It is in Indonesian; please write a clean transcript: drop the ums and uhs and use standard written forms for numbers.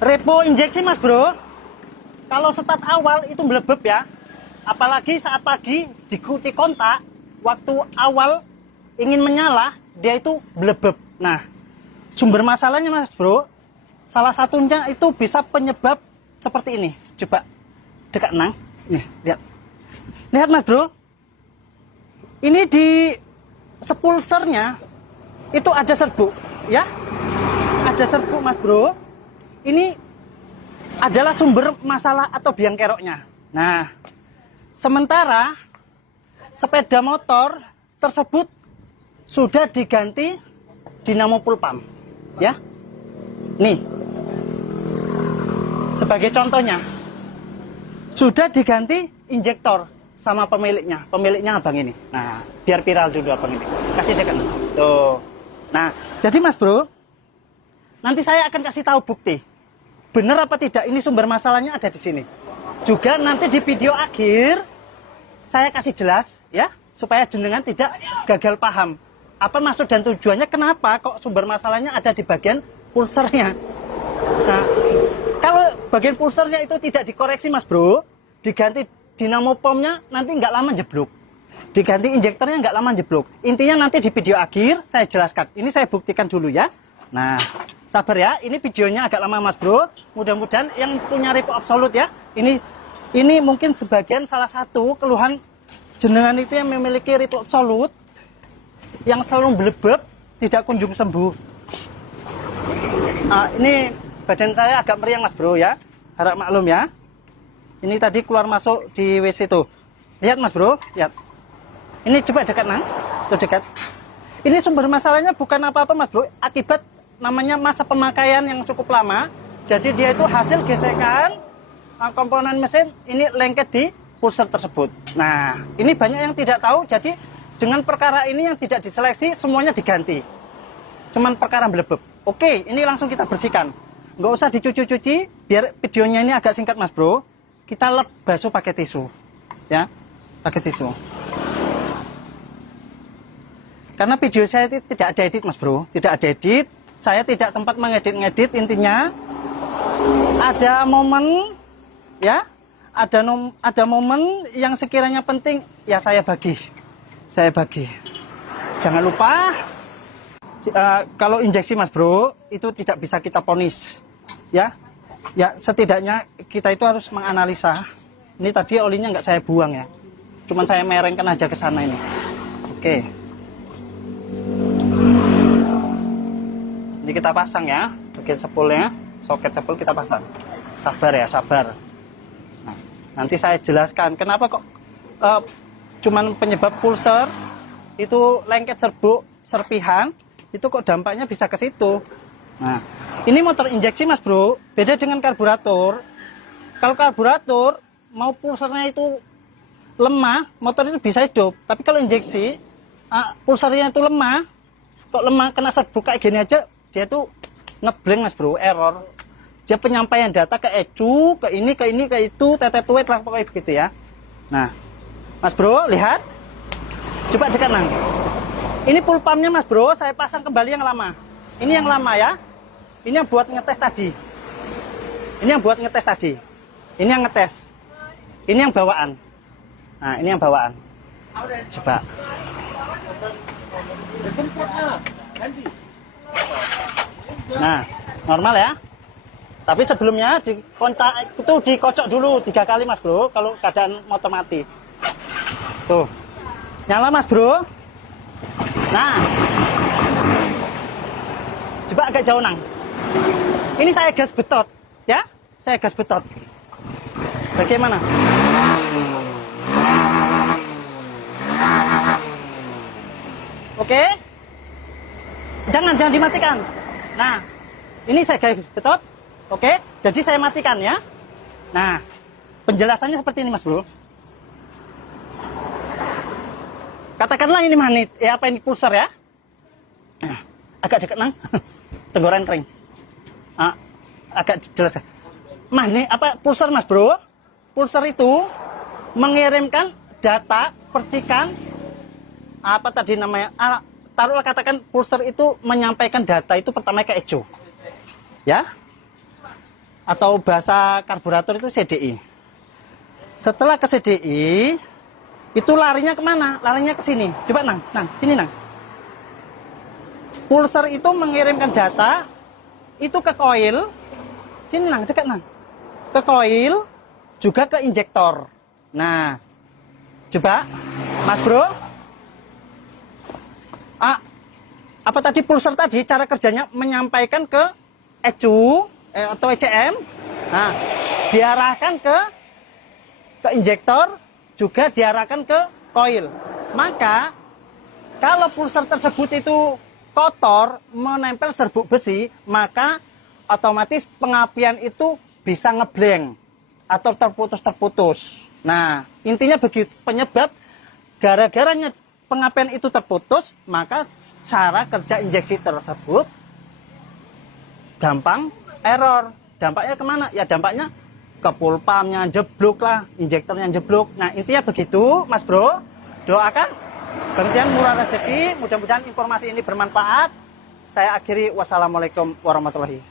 Repo injeksi mas bro, kalau start awal itu melebeb ya, apalagi saat pagi dikunci kontak, waktu awal ingin menyala dia itu melebeb. Nah, sumber masalahnya mas bro, salah satunya itu bisa penyebab seperti ini. Coba dekat nang, nih lihat mas bro, ini di sepulsernya itu ada serbuk ya, ada serbuk mas bro. Ini adalah sumber masalah atau biang keroknya. Nah, sementara sepeda motor tersebut sudah diganti dinamo full pump ya. Nih, sebagai contohnya, sudah diganti injektor sama pemiliknya. Pemiliknya abang ini. Nah, biar viral dulu abang ini. Kasih dekat. Tuh. Nah, jadi mas bro, nanti saya akan kasih tahu bukti. Benar apa tidak ini sumber masalahnya ada di sini. Juga nanti di video akhir saya kasih jelas ya, supaya jenengan tidak gagal paham. Apa maksud dan tujuannya, kenapa kok sumber masalahnya ada di bagian pulsernya. Nah, kalau bagian pulsernya itu tidak dikoreksi mas bro, diganti dinamo pumpnya, nanti nggak lama jeblok. Diganti injektornya nggak lama jeblok. Intinya nanti di video akhir saya jelaskan. Ini saya buktikan dulu ya. Nah, sabar ya, ini videonya agak lama mas bro. Mudah-mudahan yang punya repo absolut ya. Ini mungkin sebagian salah satu keluhan jenengan itu yang memiliki repo absolut, yang selalu belebeb, tidak kunjung sembuh. Ini badan saya agak meriang mas bro ya, harap maklum ya. Ini tadi keluar masuk di WC tuh. Lihat mas bro, lihat. Ini coba dekat nang, tuh dekat. Ini sumber masalahnya bukan apa-apa mas bro, akibat namanya masa pemakaian yang cukup lama. Jadi dia itu hasil gesekan komponen mesin ini lengket di pulser tersebut. Nah, ini banyak yang tidak tahu. Jadi dengan perkara ini yang tidak diseleksi semuanya diganti. Cuman perkara belebeb. Oke, ini langsung kita bersihkan. Nggak usah dicuci-cuci, biar videonya ini agak singkat mas bro. Kita lap basuh pakai tisu. Ya, pakai tisu. Karena video saya itu tidak ada edit mas bro, tidak ada edit. Saya tidak sempat mengedit-ngedit, intinya ada momen ya, ada momen yang sekiranya penting ya saya bagi. Jangan lupa kalau injeksi mas bro itu tidak bisa kita ponis ya. Ya setidaknya kita itu harus menganalisa. Ini tadi olinya nggak saya buang ya, cuman saya merengkan aja ke sana ini. Oke. Ini kita pasang ya, bagian sepulnya, soket sepul kita pasang. Sabar ya, sabar. Nah, nanti saya jelaskan kenapa kok cuman penyebab pulser itu lengket serbuk serpihan, itu kok dampaknya bisa ke situ. Nah, ini motor injeksi mas bro, beda dengan karburator. Kalau karburator mau pulsernya itu lemah, motor itu bisa hidup. Tapi kalau injeksi, pulsernya itu lemah, kok lemah kena serbuk kayak gini aja, dia tuh ngeblank mas bro, error. Dia penyampaian data ke ECU, ke ini, ke itu, tetetuet lah pokoknya begitu ya. Nah, mas bro, lihat. Coba dekat nang. Ini full pumpnya mas bro, saya pasang kembali yang lama. Ini yang lama ya. Ini yang buat ngetes tadi. Ini yang buat ngetes tadi. Ini yang ngetes. Ini yang bawaan. Nah, ini yang bawaan. Coba. Nah, normal ya. Tapi sebelumnya dikontak itu dikocok dulu 3 kali mas bro. Kalau keadaan motor mati. Tuh, nyala mas bro. Nah, coba agak jauh nang. Ini saya gas betot, ya. Saya gas betot. Bagaimana? Oke. Jangan dimatikan. Nah, ini saya gas betot. Oke, jadi saya matikan ya. Nah, penjelasannya seperti ini mas bro. Katakanlah ini magnet, ya apa ini pulser ya. Nah, agak dekat nang. Tenggorokan kering. Agak jelas. Magnet apa pulser mas bro? Pulser itu mengirimkan data percikan apa tadi namanya? Taruhlah katakan pulser itu menyampaikan data itu pertama ke ECU. Ya. atau bahasa karburator itu CDI. Setelah ke CDI, itu larinya kemana? Larinya ke sini. Coba Nang, sini Nang. Pulser itu mengirimkan data itu ke coil. Sini Nang, dekat Nang. Ke coil, juga ke injektor. Nah, coba Mas Bro. Apa tadi pulser tadi cara kerjanya menyampaikan ke ECU atau ECM. Nah, diarahkan ke injektor, juga diarahkan ke coil. Maka kalau pulser tersebut itu kotor, menempel serbuk besi, maka otomatis pengapian itu bisa ngeblank atau terputus-terputus. Nah, intinya begitu. Penyebab gara-garanya pengapian itu terputus, maka cara kerja injeksi tersebut gampang error. Dampaknya kemana? Ya dampaknya ke pulpamnya jeblok lah, injektornya jeblok. Nah, intinya begitu, Mas Bro. Doakan gantian murah rezeki. Mudah-mudahan informasi ini bermanfaat. Saya akhiri. Wassalamualaikum warahmatullahi wabarakatuh.